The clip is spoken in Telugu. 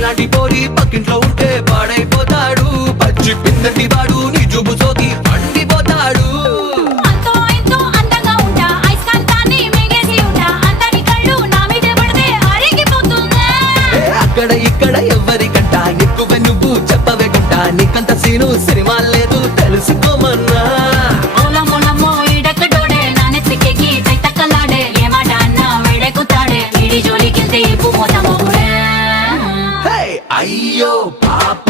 నీలాంటి పోరి పక్కింట్లో ఉంటే పాడైపోతాడు. పచ్చి పిందటి వాడు నీ జుబు సోకి పండిపోతాడు. అంతో ఇంతో అందంగా ఉంటా, ఐస్కాంతాన్ని మింగేసి ఉంటా, అందరి కళ్ళు నా మీదే పడితే అరిగిపోతుందా. అక్కడ ఇక్కడ ఎవరికంట ఎక్కువ నువ్వు చెప్పవే గుంట. నీకంత సీను సినిమా లేదు తెలుసుకోమన్నా. ఓలమ్మో ఈడెక్కడోడే నా నెత్తికెక్కి తైతక్కలాడే, ఏ మాట అన్నా వేడెక్కుతాడే, వీడి జోలికెళ్తే ఇప్పు మోత మోగుడే. అయ్యో పాప